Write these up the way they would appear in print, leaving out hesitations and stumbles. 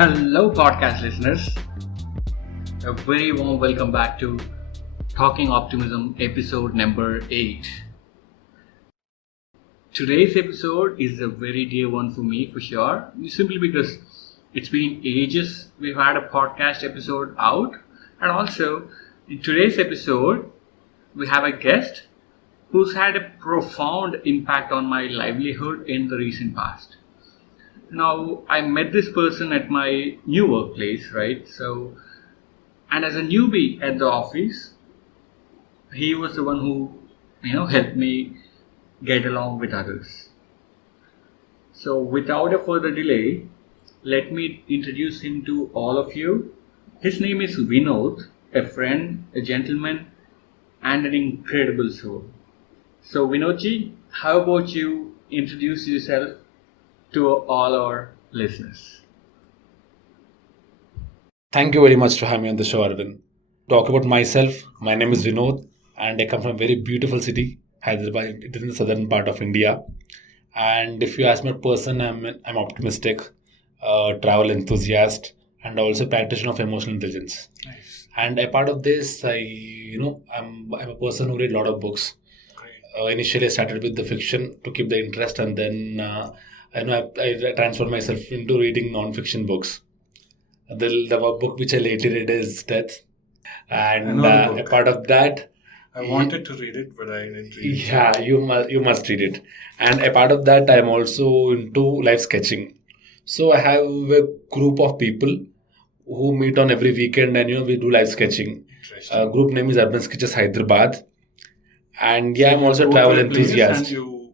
Hello, podcast listeners. A very warm welcome back to Talking Optimism episode number 8. Today's episode is a very dear one for me for sure, simply because it's been ages we've had a podcast episode out, and also in today's episode we have a guest who's had a profound impact on my livelihood in the recent past. Now, I met this person at my new workplace, right? And as a newbie at the office, he was the one who, helped me get along with others. So, without a further delay, let me introduce him to all of you. His name is Vinodh, a friend, a gentleman, and an incredible soul. So, Vinodji, how about you introduce yourself to all our listeners? Thank you very much for having me on the show, Arvind. Talk about myself. My name is Vinod, and I come from a very beautiful city, Hyderabad. It is in the southern part of India. And if you ask me a person, I'm optimistic, travel enthusiast, and also practitioner of emotional intelligence. Nice. And a part of this, I'm a person who read a lot of books. Initially, I started with the fiction to keep the interest, and then I transferred myself into reading non-fiction books. The book which I lately read is Death, and a part of that, I wanted to read it, but I didn't read it. yeah, you must read it. And a part of that, I'm also into live sketching. So I have a group of people who meet on every weekend, and we do live sketching. Interesting. Group name is Urban Sketches Hyderabad, and So I'm you also a go to travel a place enthusiast. And you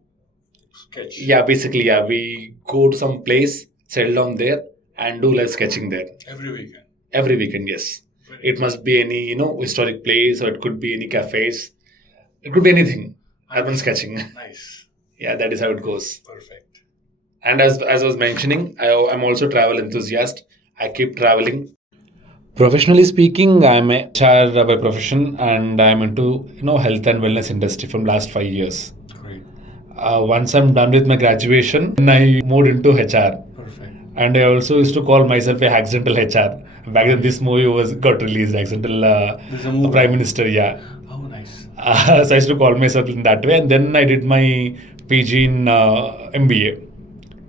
sketch Yeah, basically, yeah, we go to some place, settle down there, and do live sketching there every weekend. every weekend. Yes, it must be any historic place, or it could be any cafes. It could be anything. Urban sketching. Nice. Yeah, that is how it goes. Perfect. And as I was mentioning, I'm also a travel enthusiast. I keep traveling. Professionally speaking, I'm a HR by profession, and I'm into health and wellness industry from last 5 years. Great. Once I'm done with my graduation, then I moved into HR. Perfect. And I also used to call myself a accidental HR. Back then, this movie got released, accidental There's a movie. Prime Minister. Yeah. Oh, nice. So I used to call myself in that way, and then I did my PG in MBA.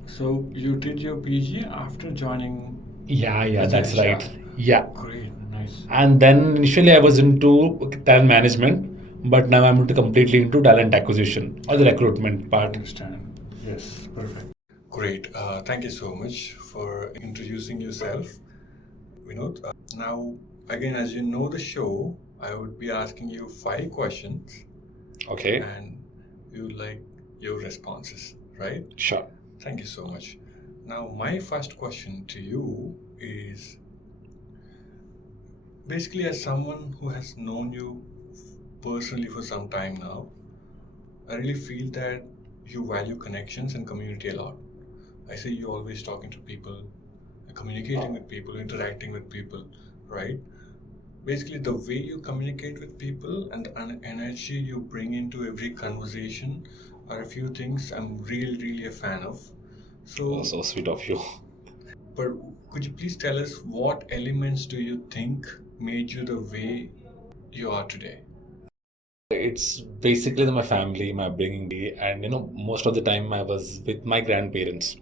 So you did your PG after joining. Yeah, As that's HR. right. Yeah. Great. Nice. And then initially I was into talent management, but now I'm completely into talent acquisition or the recruitment part. Understand. Yes. Perfect. Great. Thank you so much for introducing yourself, Vinod. Now, again, as you know the show, I would be asking you 5 questions, Okay, and we would like your responses, right? sure. Thank you so much. Now, my first question to you is basically, as someone who has known you personally for some time now, I really feel that you value connections and community a lot. I see you always talking to people, communicating with people, interacting with people, right? Basically, the way you communicate with people and the energy you bring into every conversation are a few things I'm really a fan of. So, So sweet of you. but could you please tell us what elements do you think made you the way you are today? It's basically my family, my upbringing, and most of the time I was with my grandparents,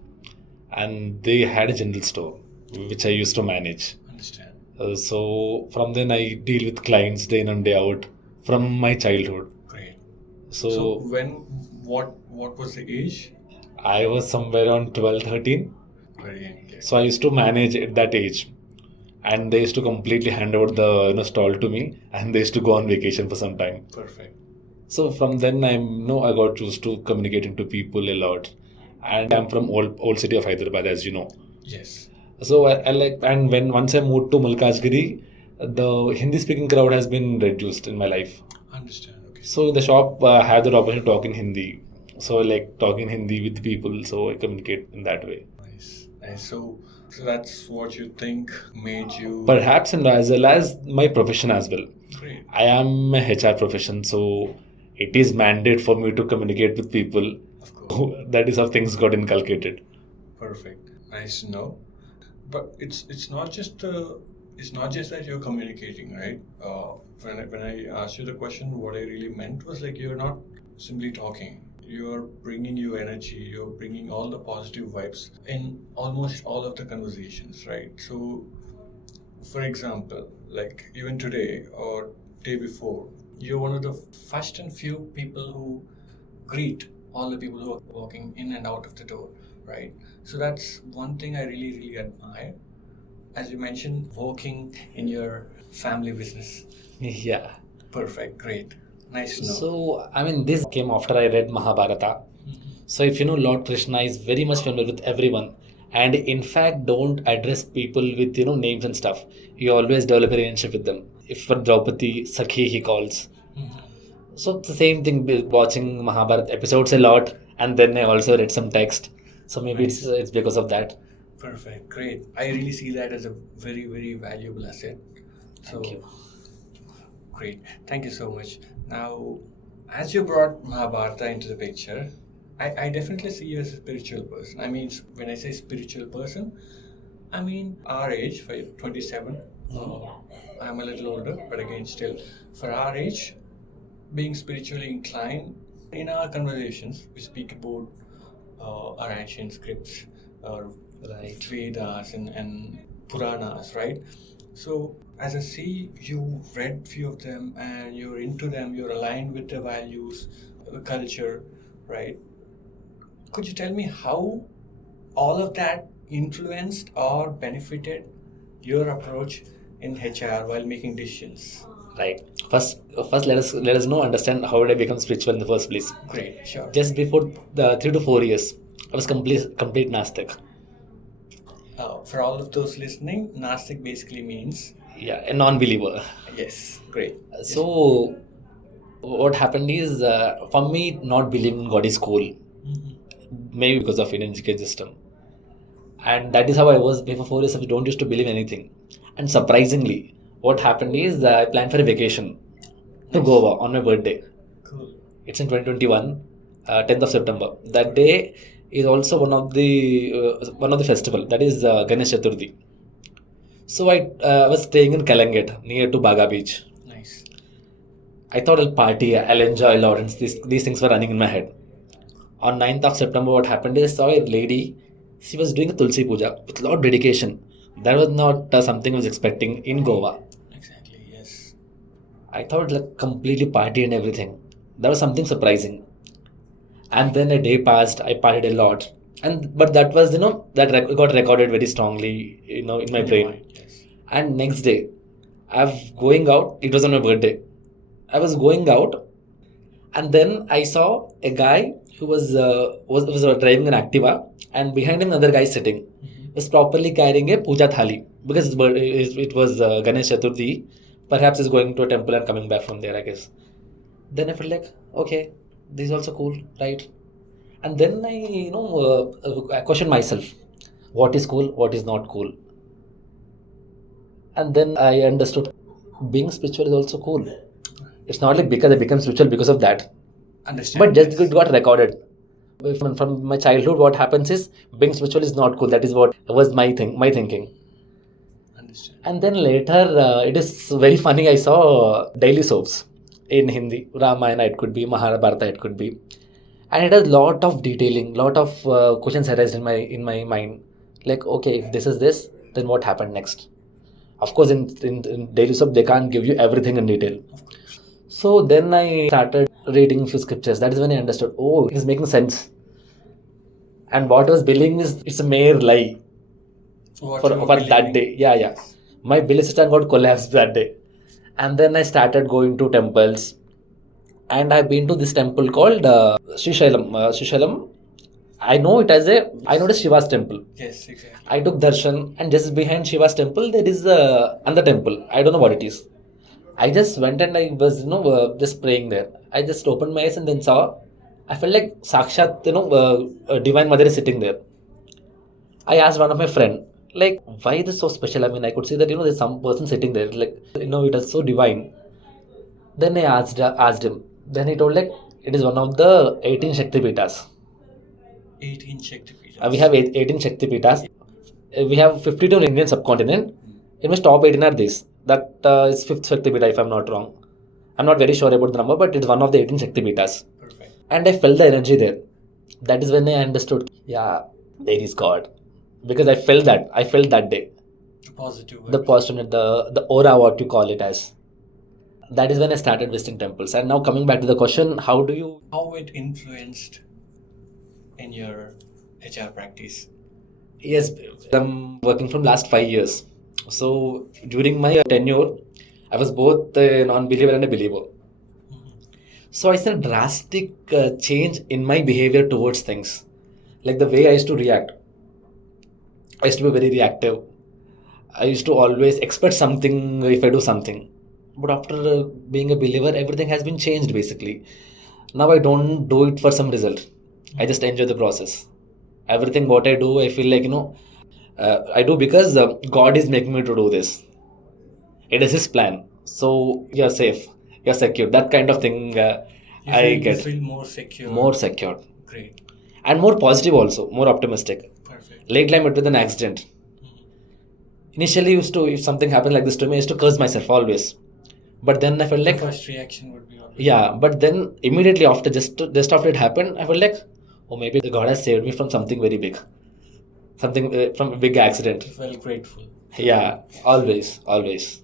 and they had a general store which I used to manage. Understand. So from then I deal with clients day in and day out from my childhood. Great. So So what was the age? I was somewhere on 12, 13. Very young. So I used to manage at that age, and they used to completely hand over the stall to me, and they used to go on vacation for some time. Perfect. So from then I got used to communicating to people a lot, and I'm from old city of Hyderabad, as you know. Yes. So I like, and once I moved to Malkajgiri, the Hindi speaking crowd has been reduced in my life. Understand. Okay. So in the shop, I have the opportunity to talk in Hindi. So I like talking Hindi with people, so I communicate in that way. Nice. Nice. So that's what you think made you. Perhaps, and as well as my profession as well. Great. I am a HR profession, so it is mandate for me to communicate with people. Of course. That is how things got inculcated. Perfect. Nice to know. But it's not just that you're communicating, right? When I asked you the question, what I really meant was like you're not simply talking. You're bringing your energy. You're bringing all the positive vibes in almost all of the conversations, right? So, for example, like even today or day before, you're one of the first and few people who greet all the people who are walking in and out of the door, right? So that's one thing I really, really admire. As you mentioned, working in your family business. Yeah. Perfect, great. Nice to know. So, I mean, this came after I read Mahabharata. So, if you know, Lord Krishna is very much familiar with everyone, and in fact, don't address people with names and stuff. You always develop a relationship with them. If for Draupadi, Sakhi he calls. So it's the same thing with watching Mahabharata episodes a lot, and then I also read some text. So maybe it's because of that. Perfect, great. I really see that as a very, very valuable asset. So, Thank you. great. Thank you so much. Now, as you brought Mahabharata into the picture, I definitely see you as a spiritual person. I mean, when I say spiritual person, I mean our age, for 27. I'm a little older, but again, still, for our age, being spiritually inclined, in our conversations, we speak about our ancient scripts, our Right. Vedas and Puranas, right? So, as I see, you read few of them and you're into them, you're aligned with the values, the culture, right? Could you tell me how all of that influenced or benefited your approach in HR while making decisions? Right. First, let us know understand how did I become spiritual in the first place. Great, sure. Just before the 3 to 4 years, I was complete Nastic. For all of those listening, Nastic basically means Yeah, a non-believer. yes, great. So what happened is, for me, not believing in God is cool. Maybe because of Indian education system. And that is how I was before 4 years. I don't used to believe anything. And surprisingly, what happened is I planned for a vacation to Goa on my birthday. Cool. It's in 2021, 10th of September. That day is also one of the festival. That is Ganesh Chaturthi. So I was staying in Kalanget near to Baga Beach. Nice. I thought I'll party, I'll enjoy a lot, and these things were running in my head. On 9th of September, what happened is I saw a lady. She was doing a Tulsi Puja with a lot of dedication. That was not something I was expecting in Goa. Exactly, yes. I thought like completely party and everything. That was something surprising. And then a day passed. I partied a lot, but that was got recorded very strongly in my brain. Yes. And next day, I'm going out. It was on my birthday. I was going out, and then I saw a guy who was driving an Activa, and behind him another guy sitting. Was properly carrying a puja thali because it was Ganesh Chaturthi. Perhaps he's going to a temple and coming back from there, I guess. Then I felt like, okay, this is also cool, right? And then I questioned myself, what is cool, what is not cool. And then I understood being spiritual is also cool. It's not like because I became spiritual because of that. Understand. But just it got recorded. From my childhood, what happens is being spiritual is not cool. That is what was my thinking. Understand. And then later, it is very funny. I saw daily soaps in Hindi, Ramayana. It could be Mahabharata. It could be, and it has lot of detailing, lot of questions arised in my mind. Like, okay, if this is this, then what happened next? Of course, in daily soap, they can't give you everything in detail. So then I started reading few scriptures. That is when I understood, oh, it is making sense. And what I was believing is it's a mere lie for that day. Yeah. My belief system got collapsed that day. And then I started going to temples. And I've been to this temple called Srisailam. Srisailam. I know it as Shiva's temple. Yes, exactly. I took darshan, and just behind Shiva's temple there is another temple. I don't know what it is. I just went and I was just praying there. I just opened my eyes and then saw. I felt like Sakshat, Divine Mother is sitting there. I asked one of my friend, like, why this so special? I mean, I could see that there's some person sitting there, like, it is so divine. Then I asked him. Then he told like it is one of the 18 Shakti Pitas. 18 Shakti Pitas. We have 18 Shakti Pitas. We have 52 in Indian subcontinent. In which top 18 are these. That is fifth Shakti Pita, if I'm not wrong. I'm not very sure about the number, but it's one of the 18 Shakti Pitas. Perfect. And I felt the energy there. That is when I understood, yeah, there is God. Because I felt that day. The positive The vibes. positive, the aura, what you call it as. That is when I started visiting temples. And now coming back to the question, how it influenced in your HR practice? Yes, I'm working from last 5 years. So during my tenure, I was both a non-believer and a believer. So I saw a drastic change in my behavior towards things. Like the way I used to react. I used to be very reactive. I used to always expect something if I do something. But after being a believer, everything has been changed basically. Now I don't do it for some result. I just enjoy the process. Everything what I do, I feel like, I do because God is making me to do this. It is His plan. So you're safe, you're secure. That kind of thing I get. You feel more secure. More secure. Great. And more positive also, more optimistic. Perfect. Lately I met with an accident. Initially, if something happened like this to me, I used to curse myself always. But then I felt like, The first reaction would be always. yeah. But then immediately after, just after it happened, I felt like, oh, maybe God has saved me from something very big, something from a big accident. Well, grateful. Yeah, always.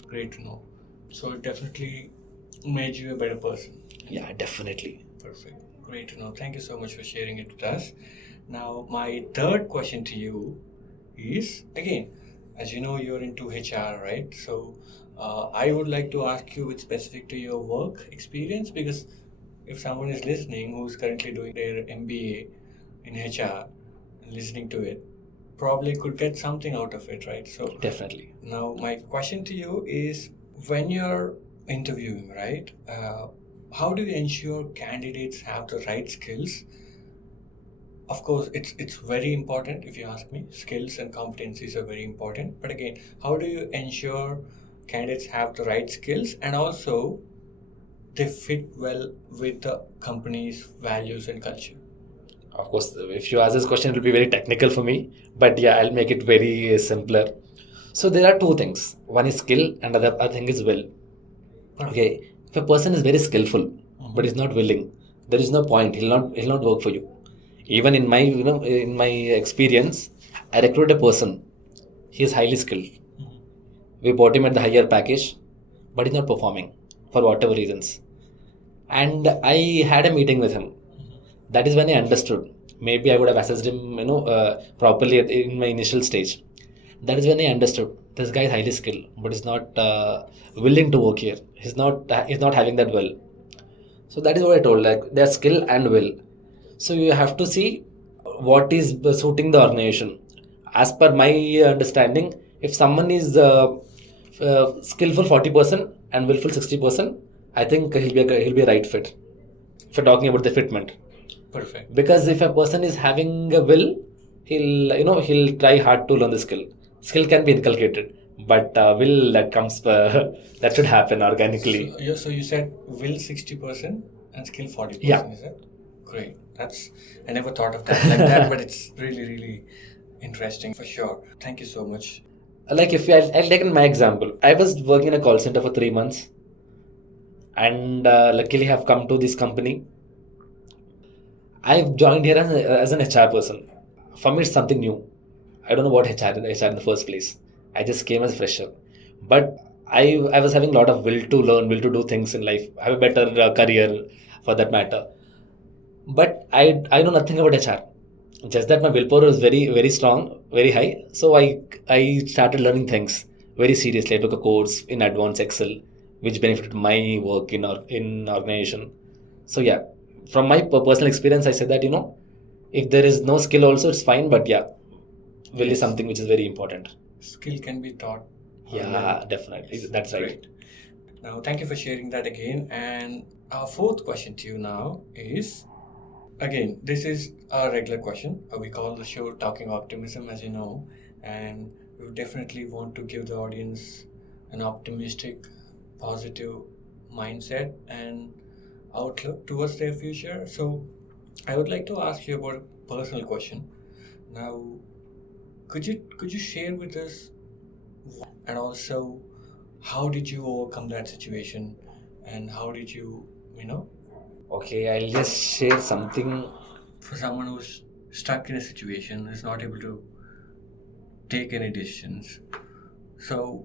Great to know. So it definitely made you a better person. Yeah, definitely. Perfect. Great to know. Thank you so much for sharing it with us. Now, my third question to you is, again, as you know, you're into HR, right? So I would like to ask you with specific to your work experience, because if someone is listening who's currently doing their MBA in HR and listening to it, probably could get something out of it, right? So Definitely. now my question to you is, when you're interviewing, right, how do you ensure candidates have the right skills? Of course, it's very important. If you ask me, skills and competencies are very important, but again, how do you ensure candidates have the right skills and also they fit well with the company's values and culture? Of course, if you ask this question, it will be very technical for me. But yeah, I'll make it very simpler. So there are two things. One is skill, and other thing is will. Okay, if a person is very skillful but is not willing, there is no point. He'll not work for you. Even in my in my experience, I recruited a person. He is highly skilled. We bought him at the higher package, but he's not performing for whatever reasons. And I had a meeting with him. That is when I understood. Maybe I would have assessed him, properly in my initial stage. That is when I understood this guy is highly skilled, but is not willing to work here. He's not having that will. So that is what I told. Like there's skill and will. So you have to see what is suiting the organization. As per my understanding, if someone is skillful 40% and willful 60%, I think he'll be a right fit. If you're talking about the fitment. Perfect. Because if a person is having a will, he'll try hard to learn the skill. Skill can be inculcated, but will that comes that should happen organically. So you said will 60% and skill 40%, Yeah. is it? Great. I never thought of that like that, but it's really, really interesting for sure. Thank you so much. Like if I'll take my example, I was working in a call center for 3 months, and luckily have come to this company. I've joined here as an HR person. For me, it's something new. I don't know what HR in the first place. I just came as a fresher, but I was having a lot of will to learn, will to do things in life, have a better career, for that matter. But I know nothing about HR. Just that my willpower was very very strong, very high. So I started learning things very seriously. I took a course in advanced Excel, which benefited my work in organization. So yeah, from my personal experience, I said that if there is no skill also, it's fine. But yeah, will is Yes. something which is very important. Skill can be taught. Yeah, definitely. That's right. Great. Now, thank you for sharing that again. And our fourth question to you now is, again, this is a regular question. We call the show Talking Optimism, as you know, and we definitely want to give the audience an optimistic, positive mindset and outlook towards their future. So, I would like to ask you about a personal question. Now, Could you share with us, and also how did you overcome that situation, and how did you Okay, I'll just share something. for someone who's stuck in a situation, is not able to take any decisions, so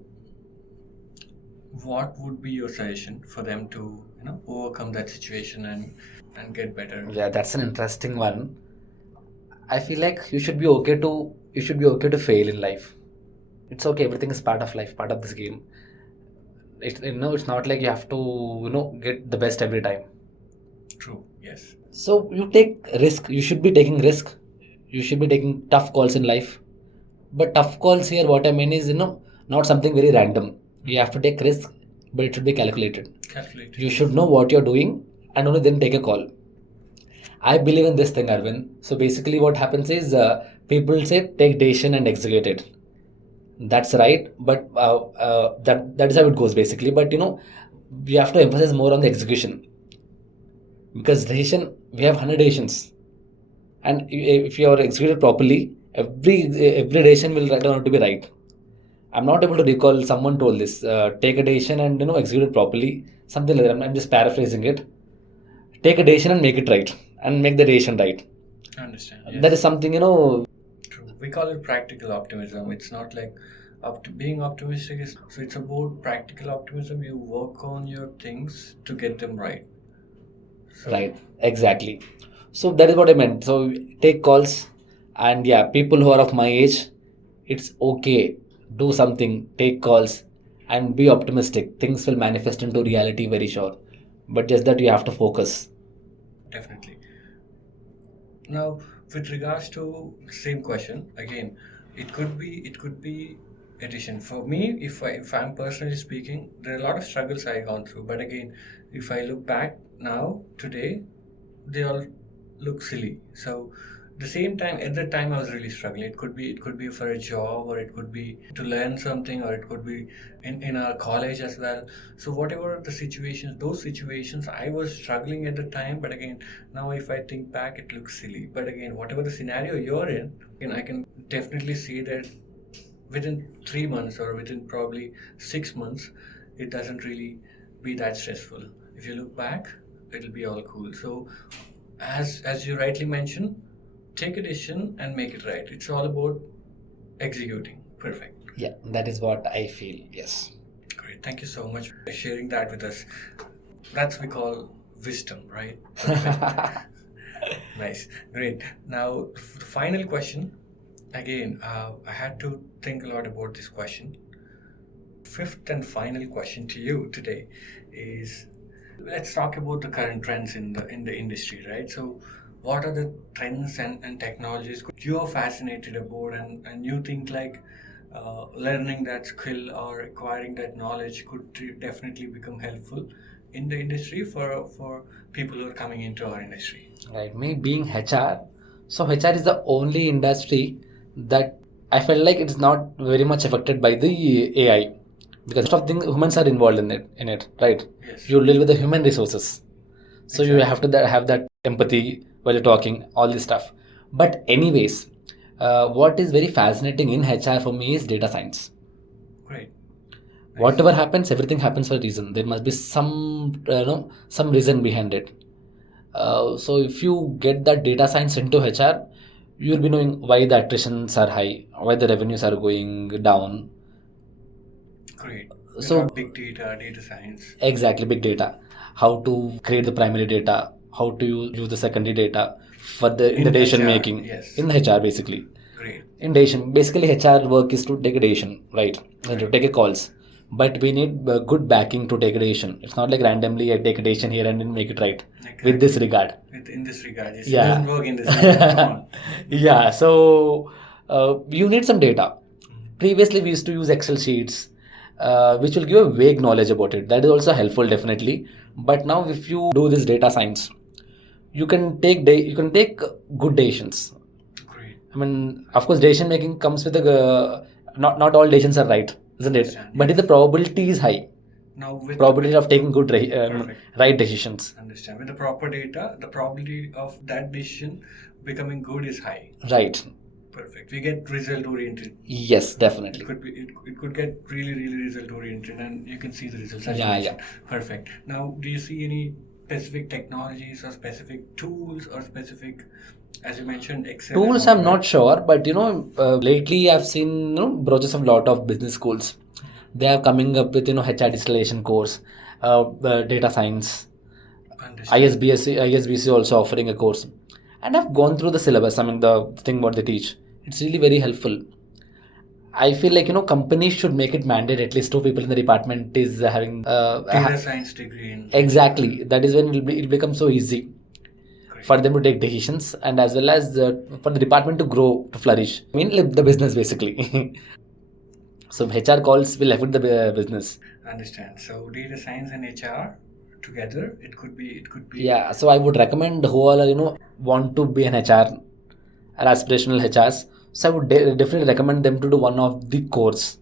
what would be your suggestion for them to overcome that situation and get better? Yeah, that's an interesting one. I feel like you should be okay to fail in life. It's okay. Everything is part of life, part of this game. It's not like you have to get the best every time. True. Yes. So you take risk. You should be taking risk. You should be taking tough calls in life. But tough calls here, what I mean is not something very random. You have to take risk, but it should be calculated. Calculate. You should know what you're doing and only then take a call. I believe in this thing, Arvind. So basically, what happens is people say take decision and execute it. That's right, but that is how it goes basically. But we have to emphasize more on the execution because decision we have 100 decisions, and if you are executed properly, every decision will turn out to be right. I'm not able to recall someone told this. Take a decision and execute it properly. Something like that. I'm just paraphrasing it. Take a decision and make it right, and make the decision right. I understand. That Yes. is something True. We call it practical optimism. It's not like being optimistic is, so it's about practical optimism. You work on your things to get them right. So, Right, exactly. So that is what I meant. So take calls, and yeah, people who are of my age, it's okay. Do something, take calls, and be optimistic. Things will manifest into reality very sure. But just that you have to focus. definitely. Now, with regards to same question again, it could be addition. For me, if I'm personally speaking, there are a lot of struggles I gone through. But again, if I look back now today, they all look silly. So the same time, at that time I was really struggling. It could be for a job, or it could be to learn something, or it could be in our college as well. So whatever the situations, those situations, I was struggling at the time. But again, now if I think back, it looks silly. But again, whatever the scenario you're in, I can definitely see that within 3 months or within probably 6 months, it doesn't really be that stressful. If you look back, it'll be all cool. So as you rightly mentioned, take a decision and make it right. It's all about executing. Perfect. Yeah, that is what I feel. Yes. Great. Thank you so much for sharing that with us. That's we call wisdom, right? Nice. Great. Now, the final question. Again, I had to think a lot about this question. Fifth and final question to you today is, let's talk about the current trends in the industry, right? So what are the trends and technologies you are fascinated about, and you think like learning that skill or acquiring that knowledge could definitely become helpful in the industry for people who are coming into our industry? Right. Me being HR, so HR is the only industry that I felt like it's not very much affected by the AI because most of things humans are involved in it, right? Yes. You deal with the human resources, so you have Exactly. to have that empathy while you're talking, all this stuff. But anyways, what is very fascinating in HR for me is data science. Great. Nice. Whatever happens, everything happens for a reason. There must be some reason behind it. So if you get that data science into HR, you'll be knowing why the attritions are high, why the revenues are going down. Great. We So have big data science. exactly, big data, how to create the primary data, how to use the secondary data for in the In decision HR, making yes. in the HR basically. Great. In decision, basically HR work is to take a decision, right? And to Right. take a calls. But we need good backing to take a decision. It's not like randomly I take a decision here and then make it right. With this regard. In this regard, yes. It Yeah. doesn't work in this regard. Come on. Yeah, so you need some data. Previously, we used to use Excel sheets, which will give a vague knowledge about it. That is also helpful, definitely. But now, if you do this data science, you can take good decisions. Great. I mean, of course, decision making comes with not all decisions are right, isn't it? Understand, But if the probability is high, Now with probability of taking good Perfect. right decisions. Understand. With the proper data, the probability of that decision becoming good is high. Right. Perfect. Perfect. We get result oriented. Yes, definitely. It could get really result oriented, and you can see the results. As you Yeah, mentioned. Perfect. Now, do you see any specific technologies or specific tools or specific, as you mentioned, Excel? Tools, I'm not sure, but lately I've seen brochures of lot of business schools. They are coming up with HR distillation course, data science. Understand. ISBC also offering a course, and I've gone through the syllabus. I mean, the thing what they teach, it's really very helpful. I feel like companies should make it mandate at least two people in the department is having Data science degree in exactly. That is when it becomes so easy Great. for them to take decisions, and as well as for the department to grow, to flourish. I mean, like the business basically. So HR calls will affect the business. Understand. So data science and HR together, it could be. Yeah, so I would recommend who all are want to be an HR or aspirational HRs. So I would definitely recommend them to do one of the course,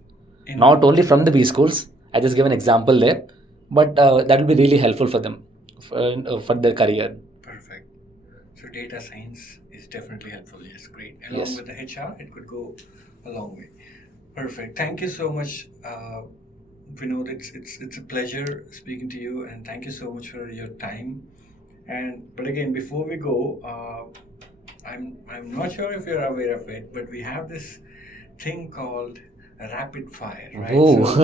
not only from the B schools. I just give an example there, but that will be really helpful for them for their career. Perfect. So data science is definitely helpful. Yes, great. Along Yes. with the HR, it could go a long way. Perfect. Thank you so much, Vinod. It's a pleasure speaking to you, and thank you so much for your time. But again, before we go, I'm not sure if you're aware of it, but we have this thing called a rapid fire, right? Ooh. So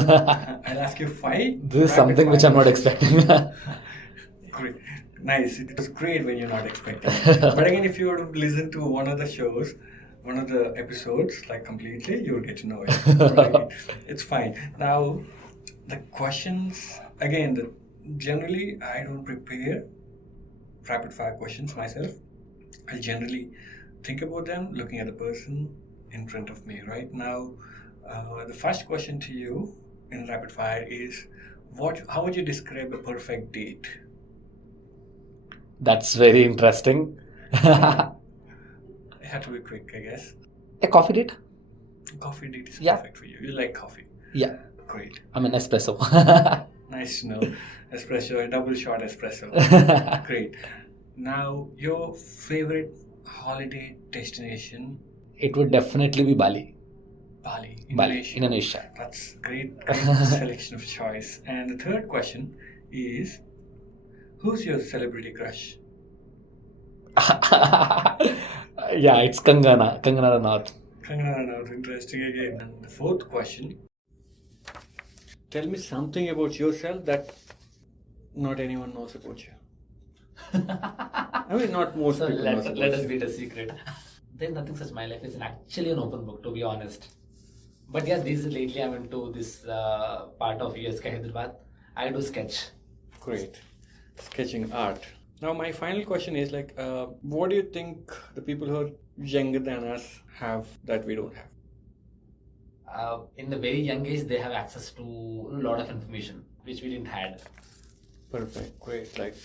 I'll ask you 5. This is rapid something which fire I'm not questions. expecting. Great. Nice. It was great when you're not expecting. But again, if you were to listen to one of the shows, one of the episodes, like completely, you will get to know it. Right? It's fine. Now, the questions, again, generally, I don't prepare rapid fire questions myself. I generally think about them looking at the person in front of me. Right now, the first question to you in rapid fire is, how would you describe a perfect date? That's very interesting. It had to be quick, I guess. A coffee date? Coffee date is Yeah. perfect for you. You like coffee. Yeah, Great. I mean espresso. Nice to know. Espresso, a double shot espresso. Great. Now, your favorite holiday destination? It would definitely be Bali. Bali, Bali, Indonesia. Indonesia. That's great selection of choice. And the third question is, who's your celebrity crush? Yeah, it's Kangana Ranaut. Kangana Ranaut, interesting again. And the fourth question, tell me something about yourself that not anyone knows about you. I mean, not most So people knows about let us you. read a secret. There's nothing such. My life is actually an open book, to be honest. But yeah, lately I'm into this part of USK Hyderabad. I do sketch. Great. Sketching art. Now, my final question is like, what do you think the people who are younger than us have that we don't have? In the very young age, they have access to a lot of information which we didn't had. Perfect. Great. Like,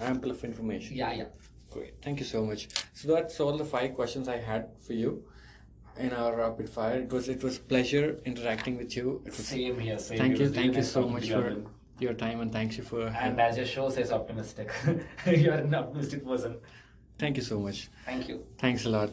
ample of information. Yeah. Great. Thank you so much. So that's all the 5 questions I had for you in our rapid fire. It was pleasure interacting with you. It was, Same here. Same thank here. you. It was Thank really you nice so talking much to you, for Arvind. your time, and thanks you for And as your show says, optimistic. You are an optimistic person. Thank you so much. Thank you. Thanks a lot.